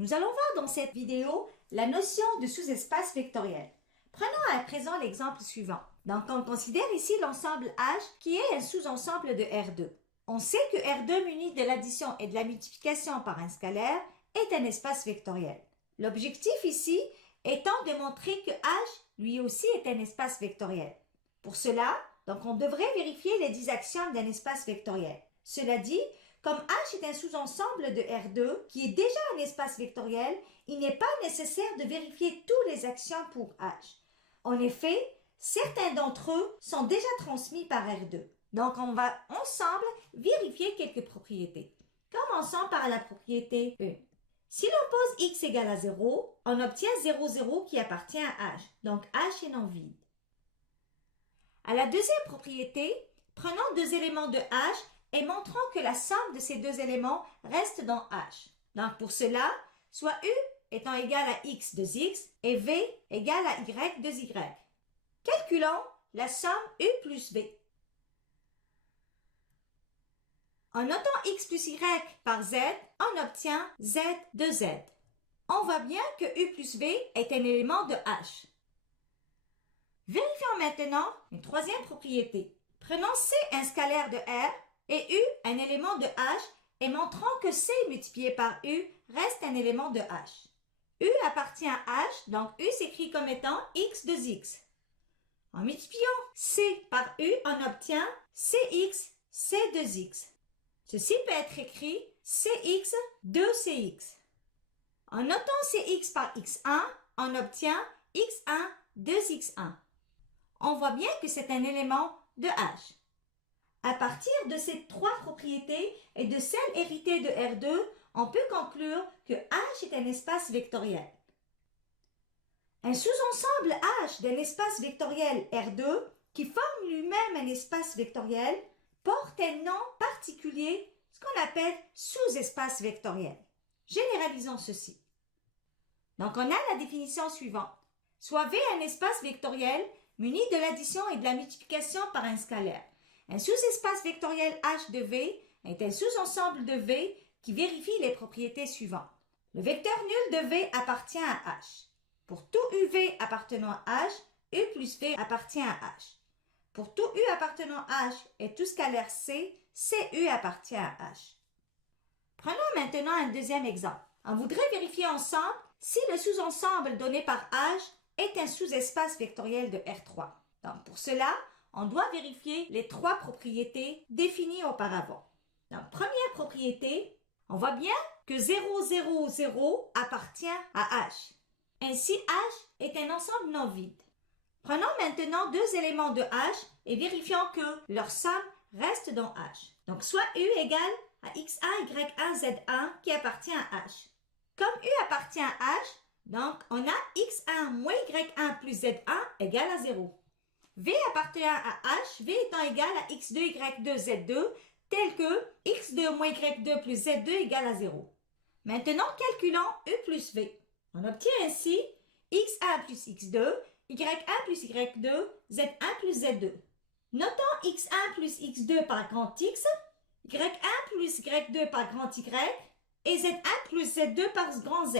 Nous allons voir dans cette vidéo la notion de sous-espace vectoriel. Prenons à présent l'exemple suivant. Donc, on considère ici l'ensemble H qui est un sous-ensemble de R2. On sait que R2 muni de l'addition et de la multiplication par un scalaire est un espace vectoriel. L'objectif ici étant de montrer que H, lui aussi, est un espace vectoriel. Pour cela, donc, on devrait vérifier les 10 axiomes d'un espace vectoriel. Cela dit, comme H est un sous-ensemble de R2 qui est déjà un espace vectoriel, il n'est pas nécessaire de vérifier tous les axiomes pour H. En effet, certains d'entre eux sont déjà transmis par R2. Donc, on va ensemble vérifier quelques propriétés. Commençons par la propriété 1. Si l'on pose x égale à 0, on obtient 0, 0 qui appartient à H. Donc, H est non vide. À la deuxième propriété, prenons deux éléments de H et montrons que la somme de ces deux éléments reste dans H. Donc, pour cela, soit U étant égal à x de x et V égale à y de y. Calculons la somme U plus V. En notant x plus y par z, on obtient z de z. On voit bien que U plus V est un élément de H. Vérifions maintenant une troisième propriété. Prenons C un scalaire de R et U un élément de H et montrons que C multiplié par U reste un élément de H. U appartient à H, donc U s'écrit comme étant x de x. En multipliant C par U, on obtient Cx, C de x. Ceci peut être écrit Cx de Cx. En notant Cx par x1, on obtient x1 de x1. On voit bien que c'est un élément de H. À partir de ces trois propriétés et de celles héritées de R2, on peut conclure que H est un espace vectoriel. Un sous-ensemble H d'un espace vectoriel R2, qui forme lui-même un espace vectoriel, porte un nom particulier, ce qu'on appelle sous-espace vectoriel. Généralisons ceci. Donc, on a la définition suivante. Soit V un espace vectoriel muni de l'addition et de la multiplication par un scalaire. Un sous-espace vectoriel H de V est un sous-ensemble de V qui vérifie les propriétés suivantes. Le vecteur nul de V appartient à H. Pour tout UV appartenant à H, U plus V appartient à H. Pour tout U appartenant à H et tout scalaire C, CU appartient à H. Prenons maintenant un deuxième exemple. On voudrait vérifier ensemble si le sous-ensemble donné par H est un sous-espace vectoriel de R3. Donc, pour cela, on doit vérifier les trois propriétés définies auparavant. Donc, première propriété, on voit bien que 0, 0, 0 appartient à H. Ainsi, H est un ensemble non vide. Prenons maintenant deux éléments de H et vérifions que leur somme reste dans H. Donc, soit U égale à x1, y1, z1 qui appartient à H. Comme U appartient à H, donc on a x1 moins y1 plus z1 égale à 0. V appartient à H, V étant égal à x2, y2, z2, tel que x2 moins y2 plus z2 égale à 0. Maintenant, calculons U plus V. On obtient ainsi x1 plus x2, y1 plus y2, z1 plus z2. Notons x1 plus x2 par grand X, y1 plus y2 par grand Y et z1 plus z2 par grand Z.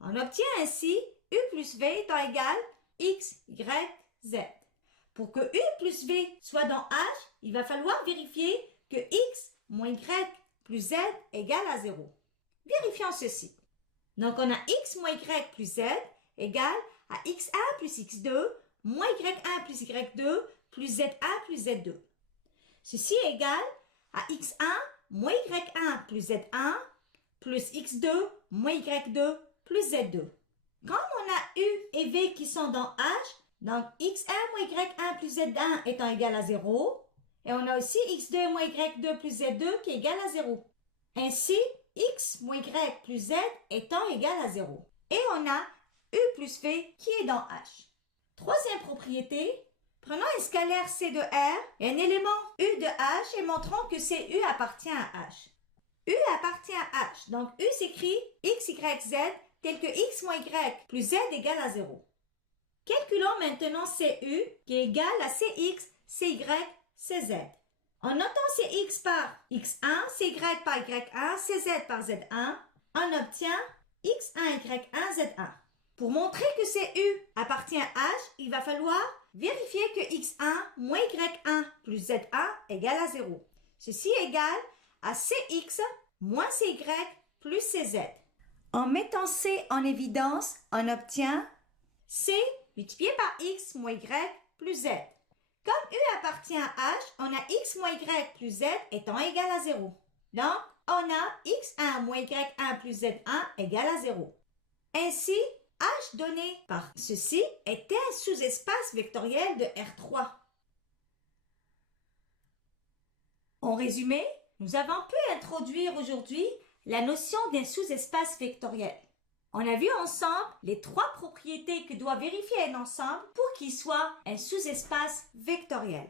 On obtient ainsi U plus V étant égal x, y, z. Pour que U plus V soit dans H, il va falloir vérifier que x moins y plus z égale à 0. Vérifions ceci. Donc, on a x moins y plus z égale à x1 plus x2 moins y1 plus y2 plus z1 plus z2. Ceci est égal à x1 moins y1 plus z1 plus x2 moins y2 plus z2. Comme on a U et V qui sont dans H, donc x1 moins y1 plus z1 étant égal à 0, et on a aussi x2 moins y2 plus z2 qui est égal à 0. Ainsi, x moins y plus z étant égal à 0. Et on a U plus V qui est dans H. Troisième propriété, prenons un scalaire C de R et un élément U de H et montrons que CU appartient à H. U appartient à H, donc U s'écrit x, y, z tel que x moins y plus z égale à 0. Calculons maintenant CU qui est égal à CX, CY, CZ. En notant CX par X1, CY par Y1, CZ par Z1, on obtient X1, Y1, Z1. Pour montrer que c'est U appartient à H, il va falloir vérifier que X1 moins Y1 plus Z1 égale à 0. Ceci égale à CX moins CY plus CZ. En mettant C en évidence, on obtient C multiplié par X moins Y plus Z. Comme U appartient à H, on a X moins Y plus Z étant égal à 0. Donc, on a X1 moins Y1 plus Z1 égale à 0. Ainsi, H donné par ceci était un sous-espace vectoriel de R3. En résumé, nous avons pu introduire aujourd'hui la notion d'un sous-espace vectoriel. On a vu ensemble les 3 propriétés que doit vérifier un ensemble pour qu'il soit un sous-espace vectoriel.